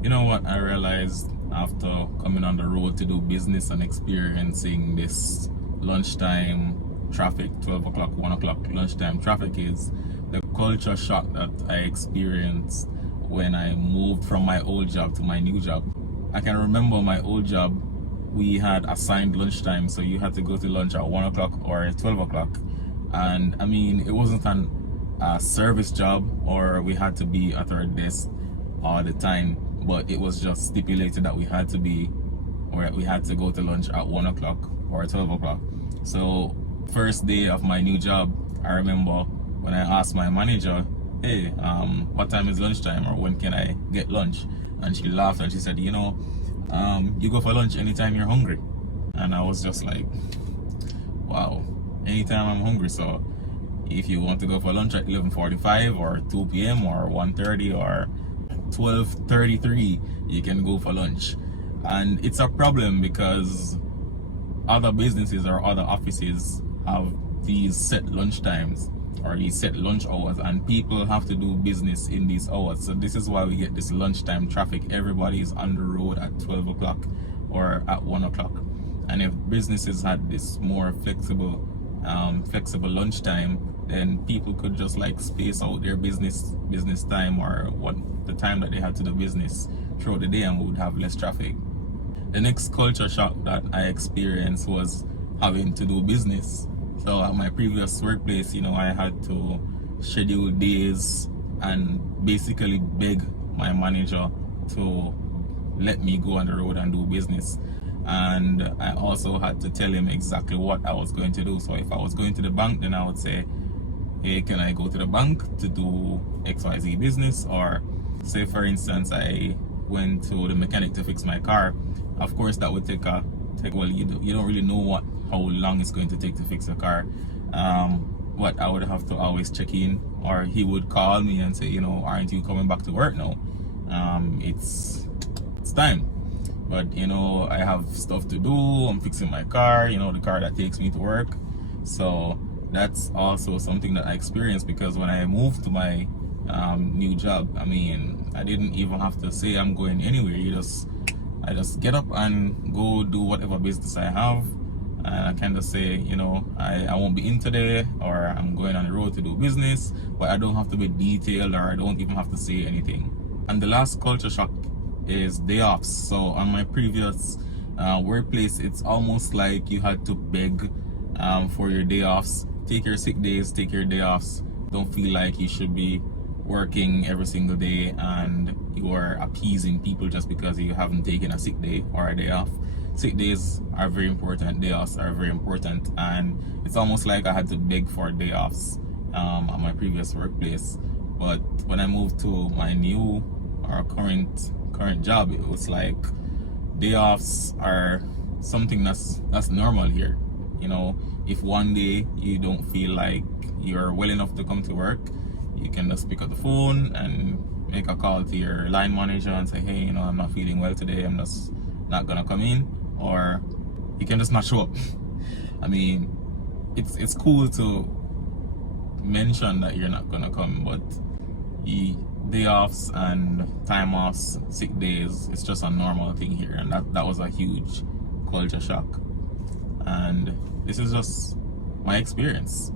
You know what I realized after coming on the road to do business and experiencing this lunchtime traffic, 12 o'clock, 1 o'clock lunchtime traffic, is the culture shock that I experienced when I moved from my old job to my new job. I can remember my old job, we had assigned lunchtime, so you had to go to lunch at 1 o'clock or 12 o'clock. And I mean, it wasn't a service job or we had to be at our desk all the time, but it was just stipulated that we had to be, or we had to go to lunch at 1 o'clock or 12 o'clock. So first day of my new job, I remember when I asked my manager, hey, what time is lunchtime, or when can I get lunch? And she laughed and she said, you go for lunch anytime you're hungry. And I was just like, wow, anytime I'm hungry. So if you want to go for lunch at 11:45 or 2 p.m. or 1:30 or 12:33, you can go for lunch. And it's a problem because other businesses or other offices have these set lunch times or these set lunch hours, and people have to do business in these hours. So this is why we get this lunchtime traffic. Everybody is on the road at 12 o'clock or at 1 o'clock. And if businesses had this more flexible lunchtime, then people could just like space out their business time or what the time that they had to do business throughout the day, and we would have less traffic. The next culture shock that I experienced was having to do business. So at my previous workplace, I had to schedule days and basically beg my manager to let me go on the road and do business. And I also had to tell him exactly what I was going to do. So if I was going to the bank, then I would say, hey, can I go to the bank to do XYZ business? Or say, for instance, I went to the mechanic to fix my car. Of course, that would take well, you don't really know how long it's going to take to fix a car. But I would have to always check in, or he would call me and say, aren't you coming back to work now? It's time. But I have stuff to do. I'm fixing my car, the car that takes me to work. So that's also something that I experienced, because when I moved to my new job, I mean, I didn't even have to say I'm going anywhere. I just get up and go do whatever business I have. And I kind of say, I won't be in today, or I'm going on the road to do business, but I don't have to be detailed, or I don't even have to say anything. And the last culture shock is day offs. So on my previous workplace, it's almost like you had to beg for your day offs. Take your sick days, take your day offs. Don't feel like you should be working every single day and you are appeasing people just because you haven't taken a sick day or a day off. Sick days are very important, day offs are very important, and it's almost like I had to beg for day offs at my previous workplace. But when I moved to my new or current job, it was like day offs are something that's normal here. If one day you don't feel like you're well enough to come to work, you can just pick up the phone and make a call to your line manager and say, hey, I'm not feeling well today, I'm just not gonna come in. Or you can just not show up. I mean, it's cool to mention that you're not gonna come, but day offs and time offs, sick days, it's just a normal thing here. And that was a huge culture shock. And this is just my experience.